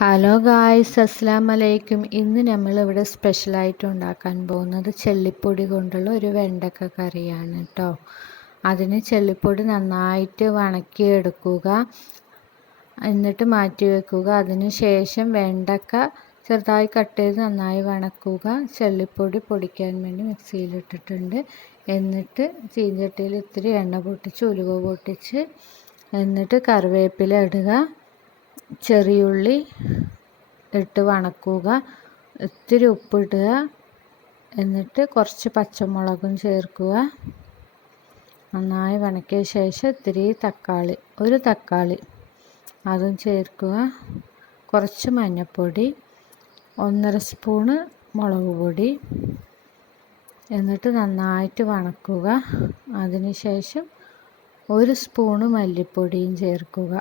Hello guys അസ്സാം വലൈക്കും ഇന്ന് നമ്മളിവിടെ സ്പെഷ്യലായിട്ട് ഉണ്ടാക്കാൻ പോകുന്നത് ചെള്ളിപ്പൊടി കൊണ്ടുള്ള ഒരു വെണ്ടക്ക കറിയാണ് കേട്ടോ അതിന് ചെള്ളിപ്പൊടി നന്നായിട്ട് വണക്കിയെടുക്കുക. എന്നിട്ട് മാറ്റി വെക്കുക. അതിന് ശേഷം വെണ്ടക്ക ചെറുതായി കട്ട് ചെയ്ത് നന്നായി വണക്കുക. ചെള്ളിപ്പൊടി പൊടിക്കാൻ വേണ്ടി മിക്സിയിലിട്ടിട്ടുണ്ട് എന്നിട്ട് ചീഞ്ചട്ടിയിൽ ഇത്തിരി എണ്ണ പൊട്ടിച്ച് ഉലുവ പൊട്ടിച്ച് എന്നിട്ട് കറിവേപ്പില ഇടുക. ചെറിയുള്ളി ഇട്ട് വണക്കുക. ഇത്തിരി ഉപ്പിടുക. എന്നിട്ട് കുറച്ച് പച്ചമുളകും ചേർക്കുക. നന്നായി വണക്കിയ ശേഷം ഇത്തിരി തക്കാളി ഒരു തക്കാളി അതും ചേർക്കുക. കുറച്ച് മഞ്ഞൾപ്പൊടി ഒന്നര സ്പൂണ് മുളക് പൊടി. എന്നിട്ട് നന്നായിട്ട് വണക്കുക. അതിനുശേഷം ഒരു സ്പൂണ് മല്ലിപ്പൊടിയും ചേർക്കുക.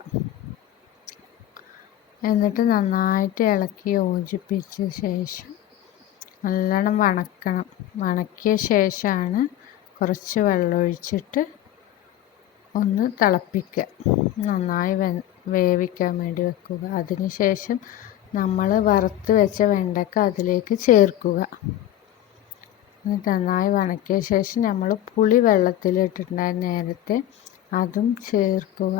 എന്നിട്ട് നന്നായിട്ട് ഇളക്കി യോജിപ്പിച്ച ശേഷം നല്ലോണം വണക്കണം. വണക്കിയ ശേഷമാണ് കുറച്ച് വെള്ളമൊഴിച്ചിട്ട് ഒന്ന് തിളപ്പിക്കുക. നന്നായി വെ വേവിക്കാൻ വേണ്ടി വെക്കുക. അതിനുശേഷം നമ്മൾ വറുത്ത് വെച്ച വെണ്ടക്ക അതിലേക്ക് ചേർക്കുക. എന്നിട്ട് നന്നായി വണക്കിയ ശേഷം നമ്മൾ പുളി വെള്ളത്തിലിട്ടിട്ടുണ്ടായിരുന്ന നേരത്തെ അതും ചേർക്കുക.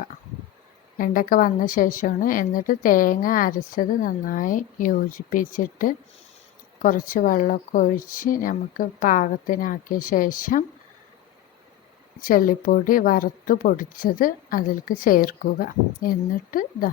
വെണ്ടക്ക വന്ന ശേഷമാണ് എന്നിട്ട് തേങ്ങ അരച്ചത് നന്നായി യോജിപ്പിച്ചിട്ട് കുറച്ച് വെള്ളമൊക്കെ ഒഴിച്ച് നമുക്ക് പാകത്തിനാക്കിയ ശേഷം ചെള്ളിപ്പൊടി വറുത്ത് പൊടിച്ചത് അതിലേക്ക് ചേർക്കുക. എന്നിട്ട് ഇതാ